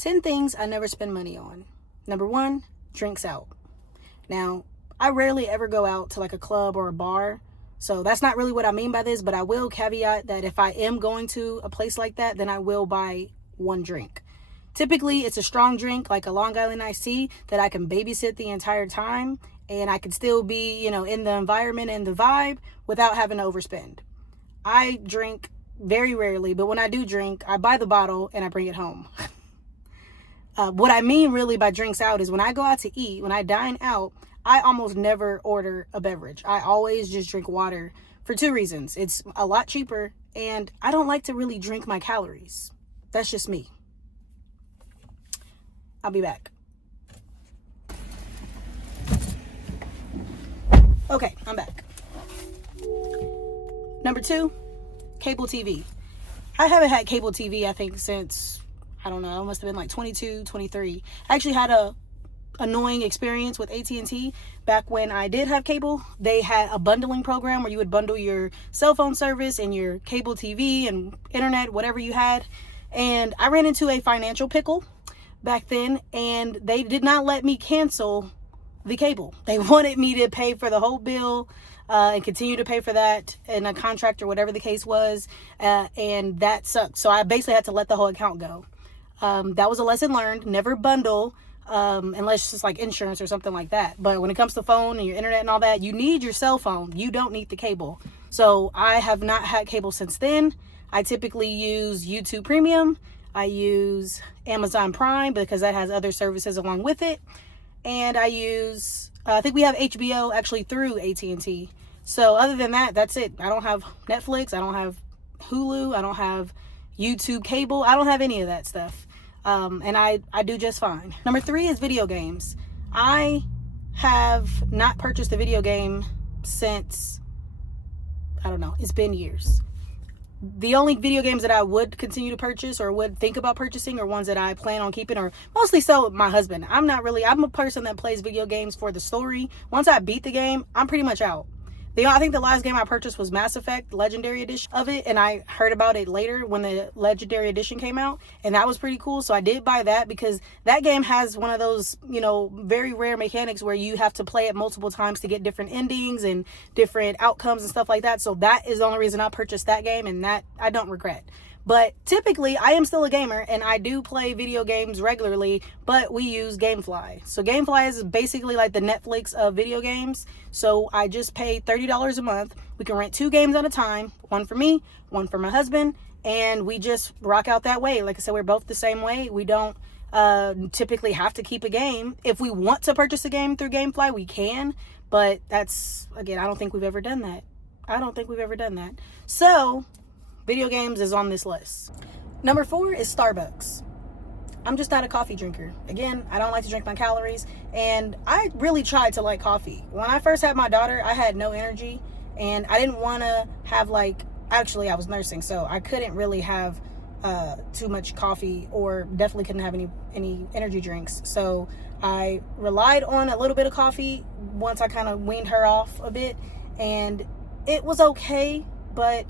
10 things I never spend money on. Number 1, drinks out. Now, I rarely ever go out to like a club or a bar, so that's not really what I mean by this, but I will caveat that if I am going to a place like that, then I will buy one drink. Typically, it's a strong drink like a Long Island iced tea that I can babysit the entire time, and I can still be, in the environment and the vibe without having to overspend. I drink very rarely, but when I do drink, I buy the bottle and I bring it home. What I mean really by drinks out is when I go out to eat, when I dine out, I almost never order a beverage. I always just drink water for 2 reasons. It's a lot cheaper, and I don't like to really drink my calories. That's just me. I'll be back. Okay, I'm back. Number 2, cable TV. I haven't had cable TV, I think, since, I don't know, it must have been like 22, 23. I actually had a annoying experience with AT&T back when I did have cable. They had a bundling program where you would bundle your cell phone service and your cable TV and internet, whatever you had. And I ran into a financial pickle back then, and they did not let me cancel the cable. They wanted me to pay for the whole bill and continue to pay for that in a contract or whatever the case was, and that sucked. So I basically had to let the whole account go. That was a lesson learned. Never bundle unless it's like insurance or something like that. But when it comes to phone and your internet and all that, you need your cell phone. You don't need the cable. So I have not had cable since then. I typically use YouTube Premium. I use Amazon Prime because that has other services along with it. And I use, I think we have HBO actually through AT&T. So other than that, that's it. I don't have Netflix. I don't have Hulu. I don't have YouTube cable. I don't have any of that stuff. And I do just fine. Number 3 is video games. I have not purchased a video game since, I don't know, it's been years. The only video games that I would continue to purchase or would think about purchasing are ones that I plan on keeping, or mostly so with my husband. I'm a person that plays video games for the story. Once I beat the game, I'm pretty much out. I think the last game I purchased was Mass Effect Legendary Edition of it, and I heard about it later when the Legendary Edition came out, and that was pretty cool. So I did buy that because that game has one of those, very rare mechanics where you have to play it multiple times to get different endings and different outcomes and stuff like that. So that is the only reason I purchased that game, and that I don't regret. But typically, I am still a gamer, and I do play video games regularly, but we use GameFly. So GameFly is basically like the Netflix of video games. So I just pay $30 a month. We can rent 2 games at a time, one for me, one for my husband, and we just rock out that way. Like I said, we're both the same way. We don't typically have to keep a game. If we want to purchase a game through GameFly, we can, but that's, again, I don't think we've ever done that. So video games is on this list. Number 4 is Starbucks. I'm just not a coffee drinker. Again, I don't like to drink my calories, and I really tried to like coffee. When I first had my daughter, I had no energy, and I didn't want to have I was nursing, so I couldn't really have too much coffee, or definitely couldn't have any energy drinks. So I relied on a little bit of coffee once I kind of weaned her off a bit, and it was okay, but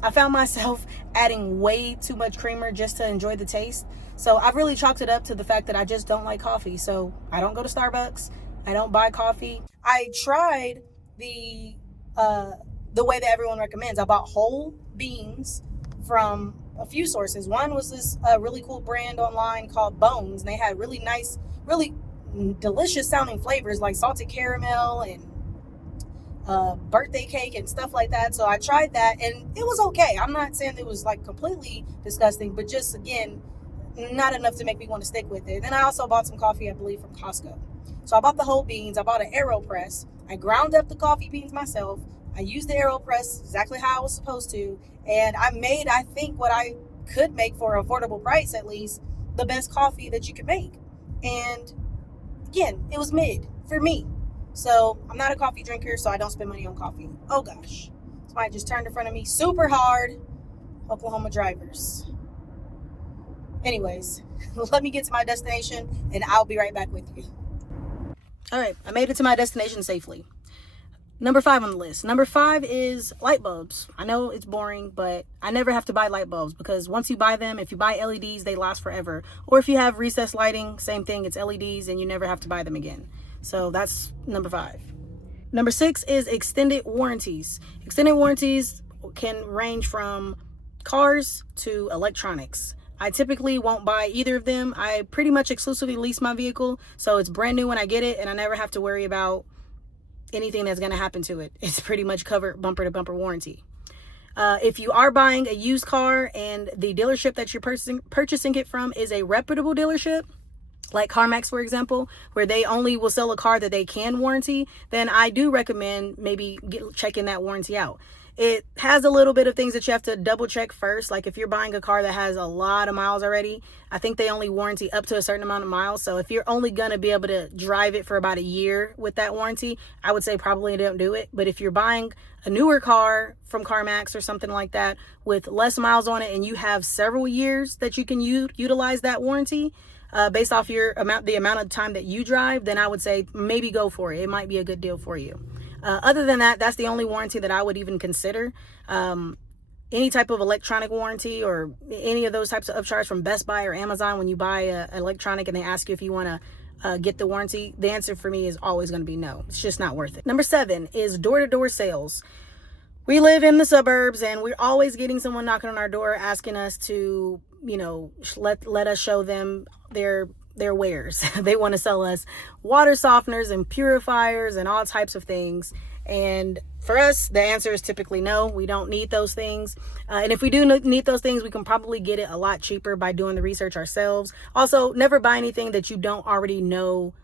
I found myself adding way too much creamer just to enjoy the taste. So I've really chalked it up to the fact that I just don't like coffee. So I don't go to Starbucks. I don't buy coffee. I tried the way that everyone recommends. I bought whole beans from a few sources. One was this really cool brand online called Bones. And they had really nice, really delicious sounding flavors like salted caramel and birthday cake and stuff like that. So I tried that, and it was okay. I'm not saying it was like completely disgusting, but just, again, not enough to make me want to stick with it. Then I also bought some coffee, I believe, from Costco. So I bought the whole beans. I bought an AeroPress. I ground up the coffee beans myself. I used the AeroPress exactly how I was supposed to, and I made, I think, what I could make for an affordable price, at least, the best coffee that you could make. And again, it was mid for me. So I'm not a coffee drinker, so I don't spend money on coffee. Oh gosh, somebody just turned in front of me super hard. Oklahoma drivers. Anyways, let me get to my destination, and I'll be right back with you. All right, I made it to my destination safely. Number 5 on the list. Number 5 is light bulbs. I know it's boring, but I never have to buy light bulbs because once you buy them, if you buy LEDs, they last forever. Or if you have recessed lighting, same thing, it's LEDs and you never have to buy them again. So that's number 5. Number 6 is extended warranties. Extended warranties can range from cars to electronics. I typically won't buy either of them. I pretty much exclusively lease my vehicle, so it's brand new when I get it and I never have to worry about anything that's going to happen to it. It's pretty much covered bumper to bumper warranty. If you are buying a used car and the dealership that you're purchasing it from is a reputable dealership, like CarMax, for example, where they only will sell a car that they can warranty, then I do recommend maybe checking that warranty out. It has a little bit of things that you have to double check first. Like if you're buying a car that has a lot of miles already, I think they only warranty up to a certain amount of miles. So if you're only going to be able to drive it for about a year with that warranty, I would say probably don't do it. But if you're buying a newer car from CarMax or something like that with less miles on it and you have several years that you can utilize that warranty, based off the amount of time that you drive, then I would say maybe go for it. It might be a good deal for you. Other than that, that's the only warranty that I would even consider. Any type of electronic warranty or any of those types of upcharge from Best Buy or Amazon, when you buy an electronic and they ask you if you want to get the warranty, the answer for me is always going to be no. It's just not worth it. Number 7 is door-to-door sales. We live in the suburbs and we're always getting someone knocking on our door asking us to, let us show them their wares. They want to sell us water softeners and purifiers and all types of things. And for us, the answer is typically no. We don't need those things. And if we do need those things, we can probably get it a lot cheaper by doing the research ourselves. Also, never buy anything that you don't already know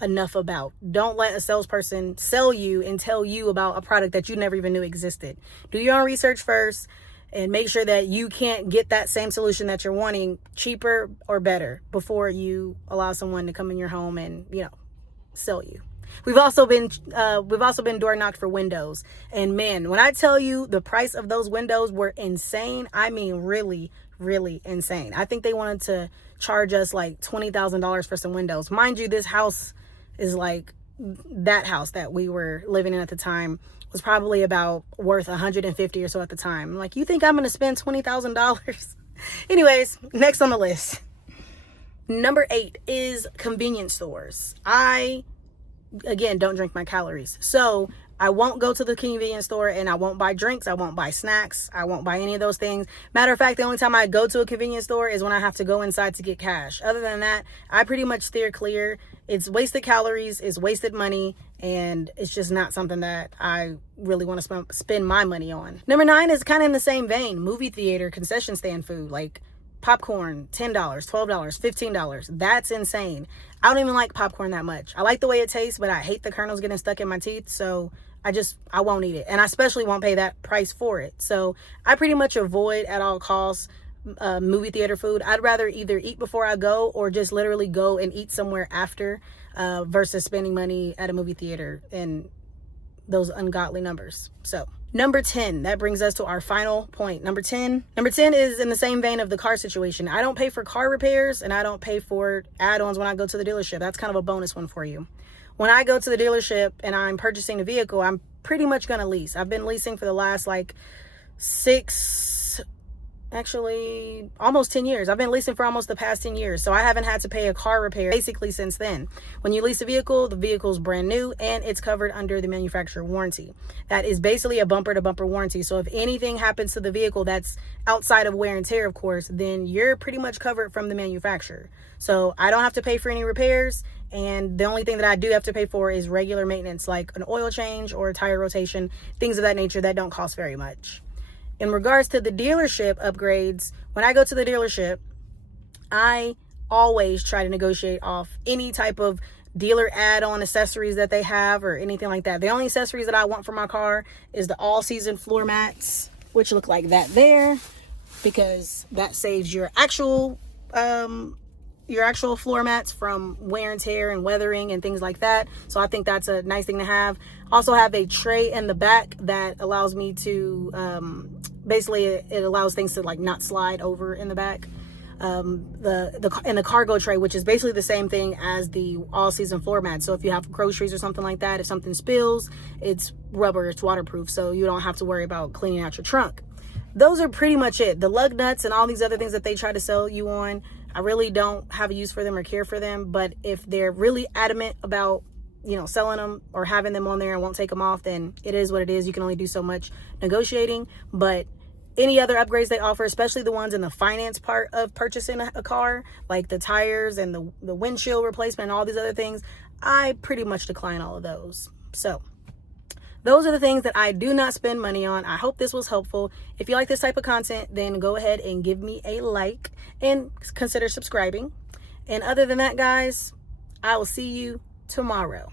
enough about. Don't let a salesperson sell you and tell you about a product that you never even knew existed. Do your own research first and make sure that you can't get that same solution that you're wanting cheaper or better before you allow someone to come in your home and, sell you. We've also been door knocked for windows. And man, when I tell you the price of those windows were insane, I mean really, really insane. I think they wanted to charge us like $20,000 for some windows. Mind you, this house is like, that house that we were living in at the time was probably about worth $150 or so at the time. I'm like, you think I'm going to spend $20,000? Anyways, next on the list. Number 8 is convenience stores. I, again, don't drink my calories. So I won't go to the convenience store and I won't buy drinks. I won't buy snacks. I won't buy any of those things. Matter of fact, the only time I go to a convenience store is when I have to go inside to get cash. Other than that, I pretty much steer clear. It's wasted calories, it's wasted money, and it's just not something that I really want to spend my money on. Number 9 is kind of in the same vein. Movie theater, concession stand food, like popcorn, $10, $12, $15. That's insane. I don't even like popcorn that much. I like the way it tastes, but I hate the kernels getting stuck in my teeth, so I won't eat it. And I especially won't pay that price for it. So I pretty much avoid at all costs movie theater food. I'd rather either eat before I go or just literally go and eat somewhere after versus spending money at a movie theater in those ungodly numbers. So number 10, that brings us to our final point. Number 10 is in the same vein of the car situation. I don't pay for car repairs and I don't pay for add-ons when I go to the dealership. That's kind of a bonus one for you. When I go to the dealership and I'm purchasing a vehicle, I'm pretty much going to lease. I've been leasing for the last almost 10 years. I've been leasing for almost the past 10 years. So I haven't had to pay a car repair basically since then. When you lease a vehicle, the vehicle's brand new and it's covered under the manufacturer warranty. That is basically a bumper to bumper warranty. So if anything happens to the vehicle that's outside of wear and tear, of course, then you're pretty much covered from the manufacturer. So I don't have to pay for any repairs. And the only thing that I do have to pay for is regular maintenance, like an oil change or a tire rotation, things of that nature that don't cost very much. In regards to the dealership upgrades, when I go to the dealership, I always try to negotiate off any type of dealer add-on accessories that they have or anything like that. The only accessories that I want for my car is the all-season floor mats, which look like that there, because that saves your actual floor mats from wear and tear and weathering and things like that. So I think that's a nice thing to have. Also have a tray in the back that allows me to, basically it allows things to like not slide over in the back. the cargo tray, which is basically the same thing as the all season floor mat. So if you have groceries or something like that, if something spills, it's rubber, it's waterproof, so you don't have to worry about cleaning out your trunk. Those are pretty much it. The lug nuts and all these other things that they try to sell you on, I really don't have a use for them or care for them. But if they're really adamant about, you know, selling them or having them on there and won't take them off, then it is what it is. You can only do so much negotiating. But any other upgrades they offer, especially the ones in the finance part of purchasing a car, like the tires and the windshield replacement and all these other things, I pretty much decline all of those. So those are the things that I do not spend money on. I hope this was helpful. If you like this type of content, then go ahead and give me a like and consider subscribing. And other than that, guys, I will see you tomorrow.